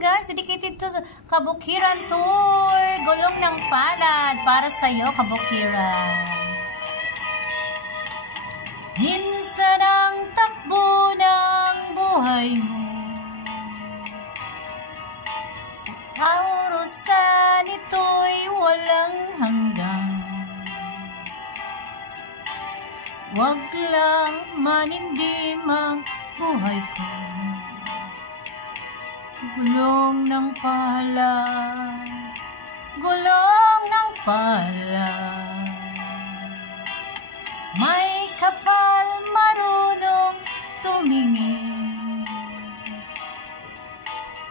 guys, dedicated to Kabukiran Tour. Gulong ng palad para sa'yo, Kabukiran. Minsan ang takbo ng buhay mo, kaurusan ito'y walang hanggan. Wag lang manindim ang buhay ko, gulong ng palad, gulong ng palad. May kapal marunong tumingin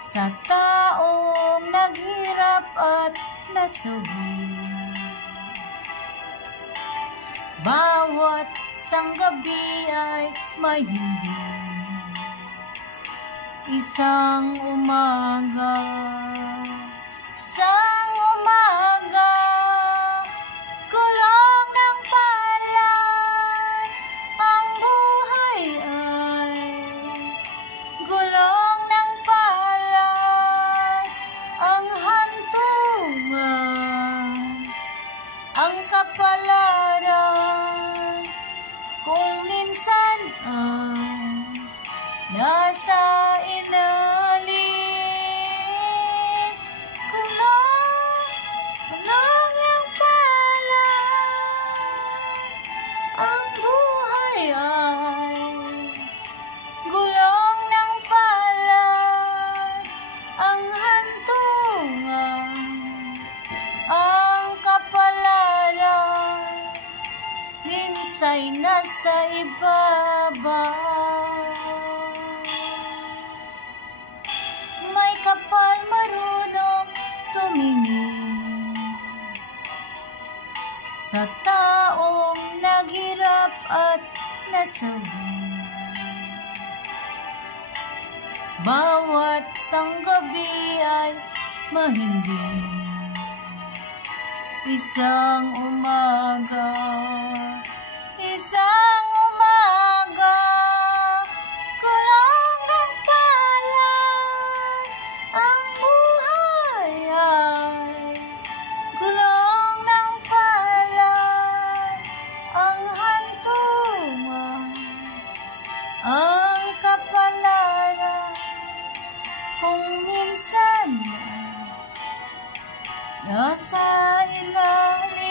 sa taong naghirap at nasuhi. Bawat sanggabi ay may hindi, isang umaga, isang umaga, gulong ng palad, ang buhay ay gulong ng palad, ang hantungan, ang kapalaran, kung minsan ay nasa ilalim, gulong ng palad, ang buhay ay gulong ng palad, ang hantungan, ang kapalaran, minsa'y nasa ibabaw. May kapal marunong tumingin sa taong naghirap at nasawi. Bawat sanggabi ay mahimbing, isang umaga, isang umaga, gulong ng palad, ang buhay ay gulong ng palad, ang hantungan, ang kapalaran, kung minsan ay nasa ilalim,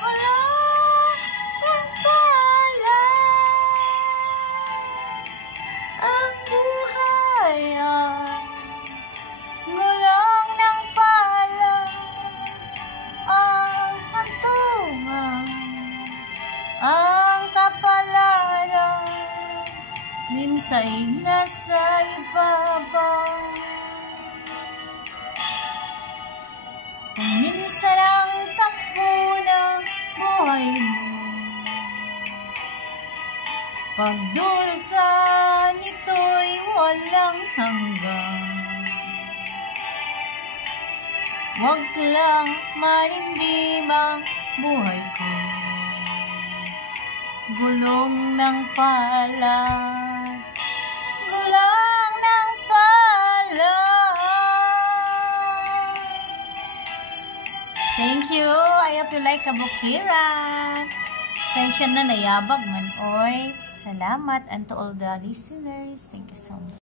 gulong ng palad, ang buhay ay gulong ng palad, ang hantungan, ang kapalaran, minsa'y nasa ibabaw. Kung minsan ang takbo ng buhay mo, pagdurusan ito'y walang hanggan. Wag lang manindim ang buhay ko, gulong ng palad, gulong ng palad. Thank you. I hope you like Kabukiran. Sensya na nayabag man, oy. Salamat, and to all the listeners, thank you so much.